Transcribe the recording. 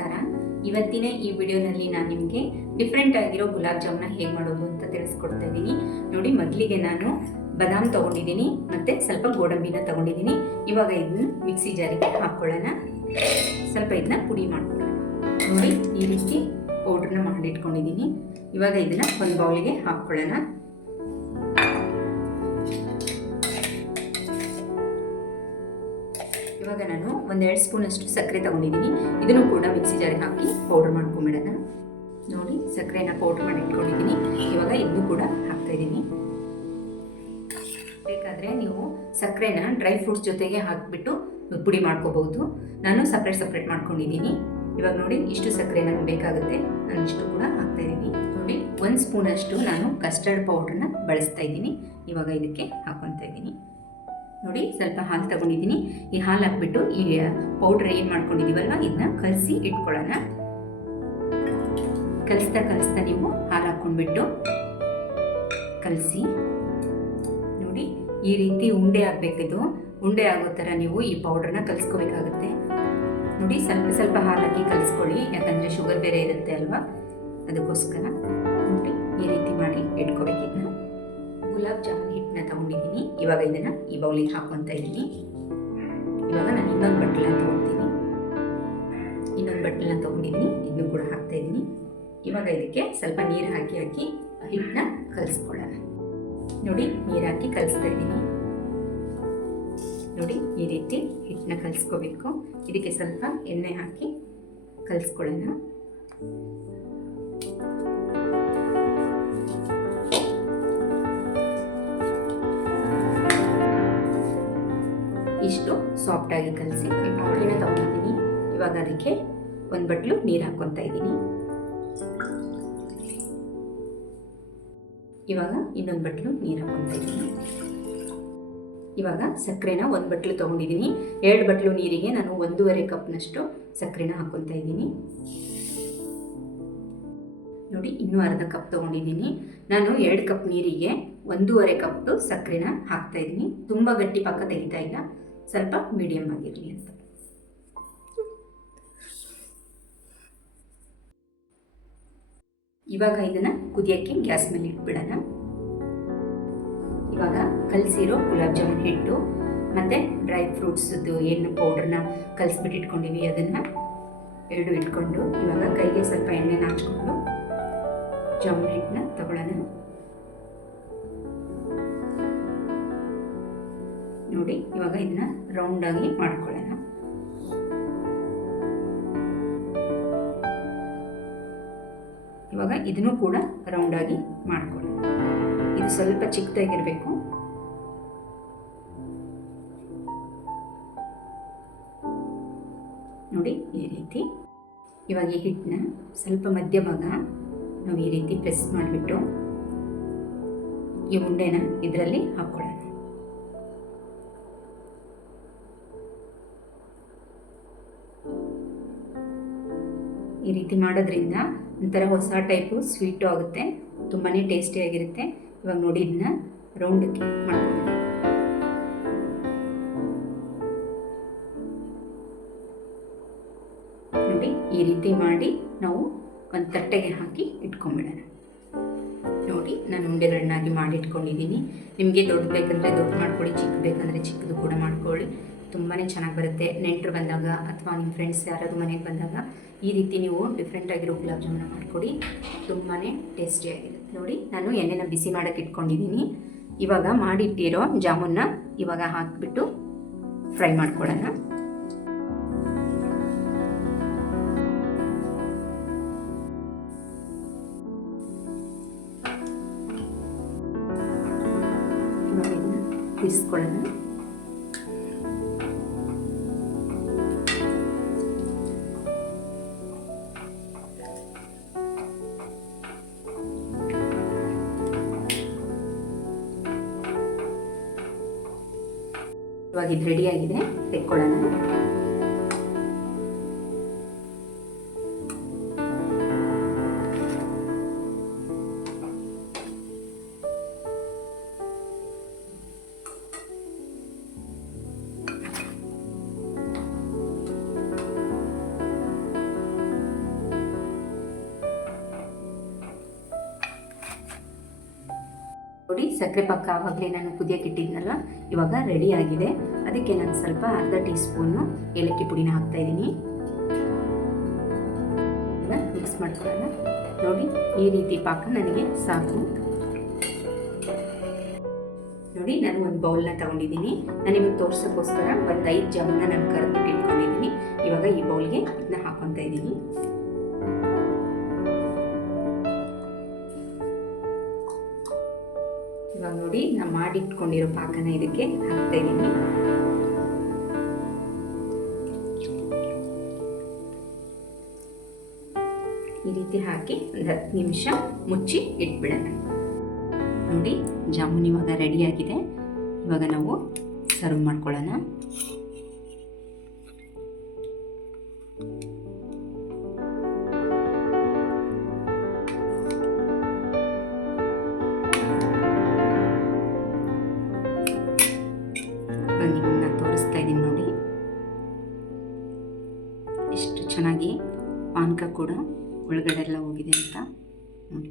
ನಮಸ್ಕಾರ. ಇವತ್ತಿನ ಈ ವಿಡಿಯೋನಲ್ಲಿ ನಾನು ನಿಮಗೆ ಡಿಫ್ರೆಂಟ್ ಆಗಿರೋ ಗುಲಾಬ್ ಜಾಮ್ನ ಹೇಗೆ ಮಾಡೋದು ಅಂತ ತಿಳಿಸ್ಕೊಡ್ತಾ ಇದ್ದೀನಿ. ನೋಡಿ, ಮೊದಲಿಗೆ ನಾನು ಬದಾಮ್ ತೊಗೊಂಡಿದ್ದೀನಿ ಮತ್ತು ಸ್ವಲ್ಪ ಗೋಡಂಬಿನ ತೊಗೊಂಡಿದ್ದೀನಿ. ಇವಾಗ ಇದನ್ನ ಮಿಕ್ಸಿ ಜಾರಿಗೆ ಹಾಕ್ಕೊಳ್ಳೋಣ ಸ್ವಲ್ಪ ಇದನ್ನ ಪುಡಿ ಮಾಡ್ಕೊಳ್ಳೋಣ. ನೋಡಿ, ಈ ರೀತಿ ಪೌಡ್ರನ್ನ ಮಾಡಿಟ್ಕೊಂಡಿದ್ದೀನಿ ಇವಾಗ ಇದನ್ನ ಒಂದು ಬೌಲಿಗೆ ಹಾಕ್ಕೊಳ್ಳೋಣ ಇವಾಗ ನಾನು ಒಂದೆರಡು ಸ್ಪೂನ್ ಅಷ್ಟು ಸಕ್ಕರೆ ತಗೊಂಡಿದ್ದೀನಿ. ಇದನ್ನು ಕೂಡ ಮಿಕ್ಸಿ ಜಾರಿಗೆ ಹಾಕಿ ಪೌಡರ್ ಮಾಡ್ಕೊಂಬಿಡೋಣ. ನೋಡಿ, ಸಕ್ಕರೆನ ಪೌಡರ್ ಮಾಡಿ ಇಟ್ಕೊಂಡಿದ್ದೀನಿ. ಇವಾಗ ಇದನ್ನು ಕೂಡ ಹಾಕ್ತಾ ಇದ್ದೀನಿ. ಬೇಕಾದರೆ ನೀವು ಸಕ್ಕರೆನ ಡ್ರೈ ಫ್ರೂಟ್ಸ್ ಜೊತೆಗೆ ಹಾಕಿಬಿಟ್ಟು ಪುಡಿ ಮಾಡ್ಕೋಬಹುದು. ನಾನು ಸಪ್ರೇಟ್ ಸಪ್ರೇಟ್ ಮಾಡ್ಕೊಂಡಿದ್ದೀನಿ. ಇವಾಗ ನೋಡಿ, ಇಷ್ಟು ಸಕ್ಕರೆ ನಮ್ಗೆ ಬೇಕಾಗುತ್ತೆ. ನಾನು ಇಷ್ಟು ಕೂಡ ಹಾಕ್ತಾ ಇದ್ದೀನಿ. ನೋಡಿ, ಒಂದು ಸ್ಪೂನಷ್ಟು ನಾನು ಕಸ್ಟರ್ಡ್ ಪೌಡ್ರನ್ನ ಬಳಸ್ತಾ ಇದ್ದೀನಿ. ಇವಾಗ ಇದಕ್ಕೆ ಹಾಕೊತಾ ಇದ್ದೀನಿ. ನೋಡಿ, ಸ್ವಲ್ಪ ಹಾಲು ತಗೊಂಡಿದ್ದೀನಿ. ಈ ಹಾಲು ಹಾಕ್ಬಿಟ್ಟು ಈ ಪೌಡ್ರ್ ಏನು ಮಾಡ್ಕೊಂಡಿದ್ದೀವಲ್ವ ಇದನ್ನ ಕಲಸಿ ಇಟ್ಕೊಳ್ಳೋಣ. ಕಲಿಸ್ತಾ ಕಲಿಸ್ತಾ ನೀವು ಹಾಲು ಹಾಕ್ಕೊಂಡ್ಬಿಟ್ಟು ಕಲಸಿ. ನೋಡಿ, ಈ ರೀತಿ ಉಂಡೆ ಆಗಬೇಕಿದು. ಉಂಡೆ ಆಗೋ ಥರ ನೀವು ಈ ಪೌಡ್ರನ್ನ ಕಲಿಸ್ಕೋಬೇಕಾಗುತ್ತೆ. ನೋಡಿ, ಸ್ವಲ್ಪ ಸ್ವಲ್ಪ ಹಾಲು ಹಾಕಿ ಕಲಿಸ್ಕೊಳ್ಳಿ. ಯಾಕಂದರೆ ಶುಗರ್ ಬೇರೆ ಇರುತ್ತೆ ಅಲ್ವಾ? ಅದಕ್ಕೋಸ್ಕರ ನೋಡಿ, ಈ ರೀತಿ ಮಾಡಿ ಇಟ್ಕೋಬೇಕಿದ್ನ. ಗುಲಾಬ್ ಜಾಮೂನ್ ಹಿಟ್ಟನ್ನ ತಗೊಂಡಿದ್ದೀನಿ. ಇವಾಗ ಇದನ್ನ ಈ ಬೌಲಿಗೆ ಹಾಕೊತಾ ಇದ್ದೀನಿ. ಇವಾಗ ನಾನು ಇನ್ನೊಂದು ಬಟ್ಲನ್ನ ತಗೊಳ್ತೀನಿ. ಇನ್ನೊಂದು ಬಟ್ಲನ್ನ ತಗೊಂಡಿದ್ದೀನಿ. ಇದನ್ನು ಕೂಡ ಹಾಕ್ತಾ ಇದ್ದೀನಿ. ಇವಾಗ ಇದಕ್ಕೆ ಸ್ವಲ್ಪ ನೀರು ಹಾಕಿ ಹಾಕಿ ಹಿಟ್ಟನ್ನ ಕಲಿಸ್ಕೊಳ್ಳೋಣ. ನೋಡಿ, ನೀರು ಹಾಕಿ ಕಲಿಸ್ತಾ ಇದ್ದೀನಿ. ನೋಡಿ, ಈ ರೀತಿ ಹಿಟ್ಟನ್ನ ಕಲಿಸ್ಕೋಬೇಕು. ಇದಕ್ಕೆ ಸ್ವಲ್ಪ ಎಣ್ಣೆ ಹಾಕಿ ಕಲಿಸ್ಕೊಳ್ಳೋಣ. ಸಾಫ್ಟಾಗಿ ಕಲಸಿ ಪೌಡಿನ ತಗೊಂಡಿದ್ದೀನಿ ಇವಾಗ ಅದಕ್ಕೆ ಒಂದು ಬಟ್ಲು ನೀರು ಹಾಕ್ಕೊತಾ ಇದ್ದೀನಿ. ಇವಾಗ ಇನ್ನೊಂದು ಬಟ್ಲು ನೀರು ಹಾಕ್ಕೊತಾ ಇದ್ದೀನಿ. ಇವಾಗ ಸಕ್ಕರೆನ ಒಂದು ಬಟ್ಲು ತಗೊಂಡಿದ್ದೀನಿ. ಎರಡು ಬಟ್ಲು ನೀರಿಗೆ ನಾನು ಒಂದೂವರೆ ಕಪ್ನಷ್ಟು ಸಕ್ಕರೆನ ಹಾಕ್ಕೊತಾ ಇದ್ದೀನಿ. ನೋಡಿ, ಇನ್ನೂ ಅರ್ಧ ಕಪ್ ತೊಗೊಂಡಿದ್ದೀನಿ. ನಾನು ಎರಡು ಕಪ್ ನೀರಿಗೆ ಒಂದೂವರೆ ಕಪ್ ಸಕ್ಕರೆನ ಹಾಕ್ತಾ ಇದ್ದೀನಿ. ತುಂಬ ಗಟ್ಟಿ ಪಾಕ ತೆಗಿತಾ ಇಲ್ಲ. ಸ್ವಲ್ಪ ಮೀಡಿಯಮ್ ಆಗಿರಲಿ ಅಂತ. ಇವಾಗ ಇದನ್ನು ಕುದಿಯೋಕ್ಕೆ ಗ್ಯಾಸ್ ಮೇಲೆ ಇಟ್ಬಿಡೋಣ. ಇವಾಗ ಕಲಸಿರೋ ಗುಲಾಬ್ ಜಾಮೂನ್ ಹಿಟ್ಟು, ಮತ್ತು ಡ್ರೈ ಫ್ರೂಟ್ಸದ್ದು ಏನು ಪೌಡ್ರನ್ನ ಕಲಿಸ್ಬಿಟ್ಟು ಇಟ್ಕೊಂಡಿವಿ, ಅದನ್ನು ಎರಡು ಇಟ್ಕೊಂಡು ಇವಾಗ ಕೈಗೆ ಸ್ವಲ್ಪ ಎಣ್ಣೆನ ಹಚ್ಕೊಂಡು ಜಾಮೂನ್ ಹಿಟ್ಟನ್ನ ತಗೊಳ್ಳೋಣ. ನೋಡಿ, ಇವಾಗ ಇದನ್ನ ರೌಂಡಾಗಿ ಮಾಡ್ಕೊಳ್ಳೋಣ. ಇವಾಗ ಇದನ್ನು ಕೂಡ ರೌಂಡಾಗಿ ಮಾಡ್ಕೊಳ್ಳೋಣ. ಇದು ಸ್ವಲ್ಪ ಚಿಕ್ಕದಾಗಿರಬೇಕು. ನೋಡಿ, ಈ ರೀತಿ. ಇವಾಗ ಈ ಹಿಟ್ಟನ್ನ ಸ್ವಲ್ಪ ಮಧ್ಯಭಾಗ ನಾವು ಈ ರೀತಿ ಪ್ರೆಸ್ ಮಾಡಿಬಿಟ್ಟು ಈ ಉಂಡೆನ ಇದರಲ್ಲಿ ಹಾಕ್ಕೊಳ್ಳೋಣ. ಈ ರೀತಿ ಮಾಡೋದ್ರಿಂದ ಒಂಥರ ಹೊಸ ಟೈಪು ಸ್ವೀಟು ಆಗುತ್ತೆ. ತುಂಬಾ ಟೇಸ್ಟಿಯಾಗಿರುತ್ತೆ ಇವಾಗ ನೋಡಿ ಇದನ್ನ ರೌಂಡಕ್ಕೆ ಮಾಡ್ಕೊಳ್ಳಿ ನೋಡಿ ಈ ರೀತಿ ಮಾಡಿ ನಾವು ಒಂದು ತಟ್ಟೆಗೆ ಹಾಕಿ ಇಟ್ಕೊಂಬಿಡೋಣ. ನೋಡಿ ನಾನು ಉಂಡೆಗಳನ್ನಾಗಿ ಮಾಡಿ ಇಟ್ಕೊಂಡಿದ್ದೀನಿ ನಿಮಗೆ ದೊಡ್ಡ ಬೇಕಂದರೆ ದೊಡ್ಡ ಮಾಡ್ಕೊಳ್ಳಿ, ಚಿಕ್ಕ ಬೇಕಂದರೆ ಚಿಕ್ಕದು ಕೂಡ ಮಾಡ್ಕೊಳ್ಳಿ. ತುಂಬಾ ಚೆನ್ನಾಗಿ ಬರುತ್ತೆ. ನೆಂಟರು ಬಂದಾಗ ಅಥವಾ ನಿಮ್ಮ ಫ್ರೆಂಡ್ಸ್ ಯಾರಾದರೂ ಮನೆಗೆ ಬಂದಾಗ ಈ ರೀತಿ ನೀವು ಡಿಫ್ರೆಂಟ್ ಆಗಿರೋ ಗುಲಾಬ್ ಜಾಮೂನ ಮಾಡಿಕೊಡಿ. ತುಂಬಾ ಟೇಸ್ಟಿಯಾಗಿರುತ್ತೆ ನೋಡಿ, ನಾನು ಎಣ್ಣೆನ ಬಿಸಿ ಮಾಡೋಕ್ಕೆ ಇಟ್ಕೊಂಡಿದ್ದೀನಿ ಇವಾಗ ಮಾಡಿಟ್ಟಿರೋ ಜಾಮೂನ್ನ ಇವಾಗ ಹಾಕಿಬಿಟ್ಟು ಫ್ರೈ ಇದನ್ನ ಬಿಡಿಸ್ಕೊಳ್ಳೋಣ ಇವಾಗ ಇದು ಆಗಿದೆ. ತೆಕ್ಕೊಳ್ಳೋಣ. ನೋಡಿ, ಸಕ್ಕರೆ ಪಾಕ ಆವಾಗಲೇ ನಾನು ಕುದಿಯಕ್ಕೆ ಇಟ್ಟಿದ್ನಲ್ಲ, ಇವಾಗ ರೆಡಿ ಆಗಿದೆ. ಅದಕ್ಕೆ ನಾನು ಸ್ವಲ್ಪ ಅರ್ಧ ಟೀ ಸ್ಪೂನು ಏಲಕ್ಕಿ ಪುಡಿನ ಹಾಕ್ತಾ ಇದ್ದೀನಿ. ಮಿಕ್ಸ್ ಮಾಡ್ಕೊಳ್ಳೋಣ. ನೋಡಿ, ಈ ರೀತಿ ಪಾಕ ನನಗೆ ಸಾಕು. ನೋಡಿ, ನಾನು ಒಂದು ಬೌಲ್ನ ತಗೊಂಡಿದ್ದೀನಿ. ನಾನು ನಿಮಗೆ ತೋರ್ಸೋಕ್ಕೋಸ್ಕರ ಒಂದು ಐದು ಜಾಮೂನ ನಾನು ಕರೆದು ಇಟ್ಕೊಂಡಿದ್ದೀನಿ. ಇವಾಗ ಈ ಬೌಲ್ಗೆ ಇದನ್ನ ಹಾಕೊತಾ ಇದ್ದೀನಿ. ಇವಾಗ ನೋಡಿ ನಾನು ಮಾಡಿಟ್ಕೊಂಡಿರೋ ಪಾಕನ ಇದಕ್ಕೆ ಹಾಕ್ತಾ ಇದ್ದೀನಿ. ಈ ರೀತಿ ಹಾಕಿ ಒಂದು ಹತ್ತು ನಿಮಿಷ ಮುಚ್ಚಿ ಇಟ್ಬಿಡೋಣ. ನೋಡಿ, ಜಾಮೂನ್ ಇವಾಗ ರೆಡಿಯಾಗಿದೆ ಇವಾಗ ನಾವು ಸರ್ವ್ ಮಾಡ್ಕೊಳ್ಳೋಣ. ಎಷ್ಟು ಚೆನ್ನಾಗಿ ಪಾನಕ ಕೂಡ ಒಳಗಡೆ ಎಲ್ಲ ಹೋಗಿದೆ ಅಂತ ನೋಡಿ.